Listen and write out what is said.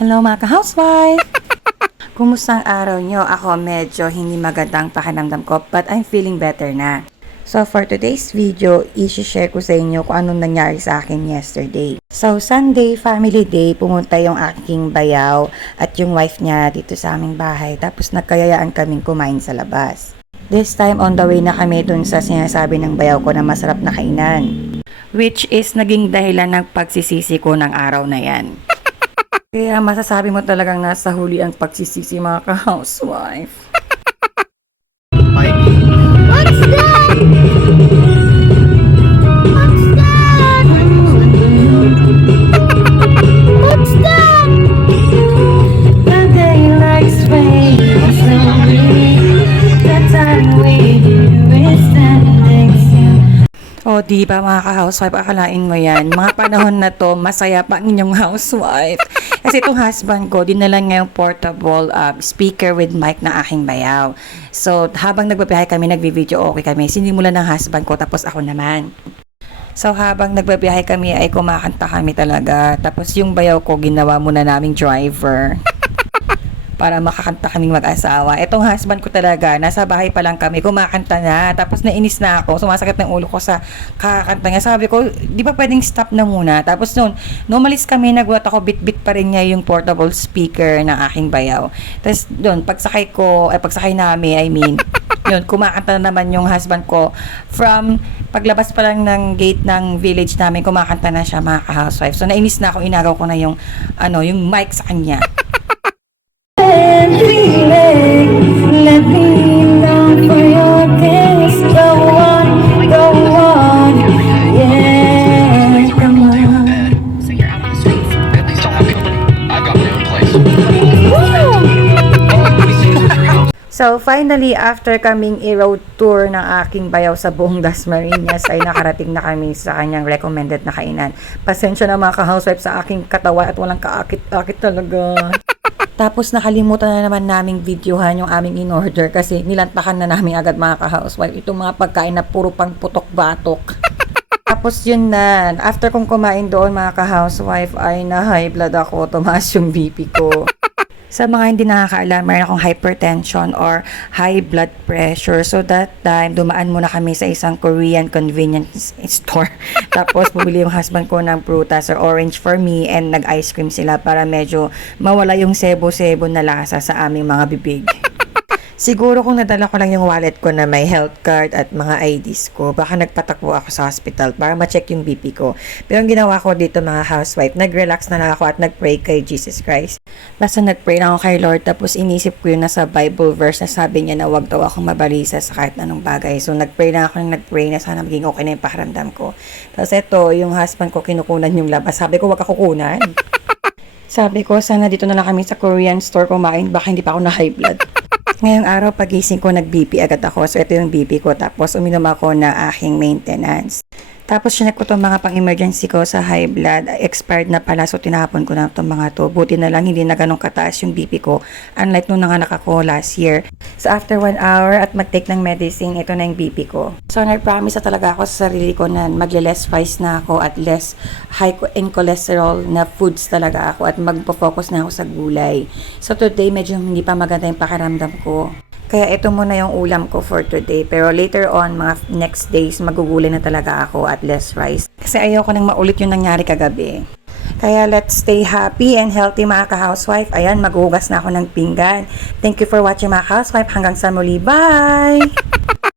Hello mga ka-housewife! Kumusta ang araw nyo? Ako medyo hindi magandang pakiramdam ko but I'm feeling better na. So for today's video, i-share ko sa inyo kung anong nangyari sa akin yesterday. So Sunday, family day, pumunta yung aking bayaw at yung wife niya dito sa aming bahay. Tapos nagkayayaan kaming kumain sa labas. This time on the way na kami dun sa sinasabi ng bayaw ko na masarap na kainan. Which is naging dahilan ng pagsisisi ko ng araw na yan. Kaya masasabi mo talagang nasa huli ang pagsisisi mga ka-housewife. What's that? What's that? What's that? The daylight fades slowly. The time we is standing still. O di ba mga ka-housewife, akalain mo yan. Mga panahon na to, masaya pa ang inyong housewife. Kasi itong husband ko, dinala niya yung portable speaker with mic na aking bayaw. So, habang nagbabiyahe kami, nagbi-video okay kami. Sinimulan ng husband ko, tapos ako naman. So, habang nagbabiyahe kami, ay kumakanta kami talaga. Tapos yung bayaw ko, ginawa muna naming driver. Para makakanta kaming mag-asawa. Etong husband ko talaga, nasa bahay pa lang kami, kumakanta na. Tapos nainis na ako, sumasakit ng ulo ko sa kakanta niya. Sabi ko, di ba pwedeng stop na muna? Tapos noon, umalis kami, nagwat ako, bit-bit pa rin niya yung portable speaker ng aking bayaw. Tapos doon, pagsakay namin, yun, kumakanta na naman yung husband ko. From paglabas pa lang ng gate ng village namin, kumakanta na siya mga ka-housewife. So nainis na ako, inagaw ko na yung mic sa kanya. Let me know for your kiss. Go on, yeah, come on. So you're out on the streets? At least I'll have company. I've got my own place. So finally, after kaming i-road tour ng aking bayaw sa buong Dasmariñas, ay nakarating na kami sa kanyang recommended na kainan. Pasensya na mga ka-housewife sa aking katawan at walang kaakit-akit talaga. Tapos nakalimutan na naman naming videohan yung aming in-order kasi nilantakan na namin agad mga ka-housewife itong mga pagkain na puro pang putok-batok. Tapos yun na, after kong kumain doon mga ka-housewife ay na-high blood ako, tumaas yung BP ko. Sa mga hindi nakakaalam, meron akong hypertension or high blood pressure. So that time, dumaan muna kami sa isang Korean convenience store. Tapos bumili yung husband ko ng prutas or orange for me and nag-ice cream sila para medyo mawala yung sebo-sebo na lasa sa aming mga bibig. Siguro kung nadala ko lang yung wallet ko na may health card at mga IDs ko, baka nagpatakbo ako sa hospital para ma-check yung BP ko. Pero ang ginawa ko dito mga housewife, nag-relax na lang ako at nag-pray kay Jesus Christ. Basta nag-pray lang ako kay Lord, tapos inisip ko yun na sa Bible verse na sabi niya na wag daw akong mabalisa sa kahit anong bagay. So nag-pray lang ako na sana maging okay na yung pakiramdam ko. Tapos ito, yung husband ko kinukunan yung labas. Sabi ko wag ako kunan. Sabi ko sana dito na lang kami sa Korean store kumain, baka hindi pa ako na high blood. Ngayong araw, pagising ko, nag-BP agad ako. So, ito yung BP ko. Tapos, uminom ako na aking maintenance. Tapos, sinek ko itong mga pang-emergency ko sa high blood. Expired na pala. So, tinapon ko na itong mga to. Buti na lang, hindi na ganun kataas yung BP ko. Unlike nung nanganak ako last year. So, after 1 hour at mag-take ng medicine, ito na yung BP ko. So, nag-promise na talaga ako sa sarili ko na magle-less rice na ako at less high in cholesterol na foods talaga ako at magpo-focus na ako sa gulay. So, today, medyo hindi pa maganda yung pakiramdam ko. Kaya ito muna yung ulam ko for today. Pero later on, mga next days, magugulay na talaga ako at less rice. Kasi ayoko nang maulit yung nangyari kagabi. Kaya let's stay happy and healthy mga ka-housewife. Ayan, maghuhugas na ako ng pinggan. Thank you for watching mga ka-housewife. Hanggang sa muli. Bye!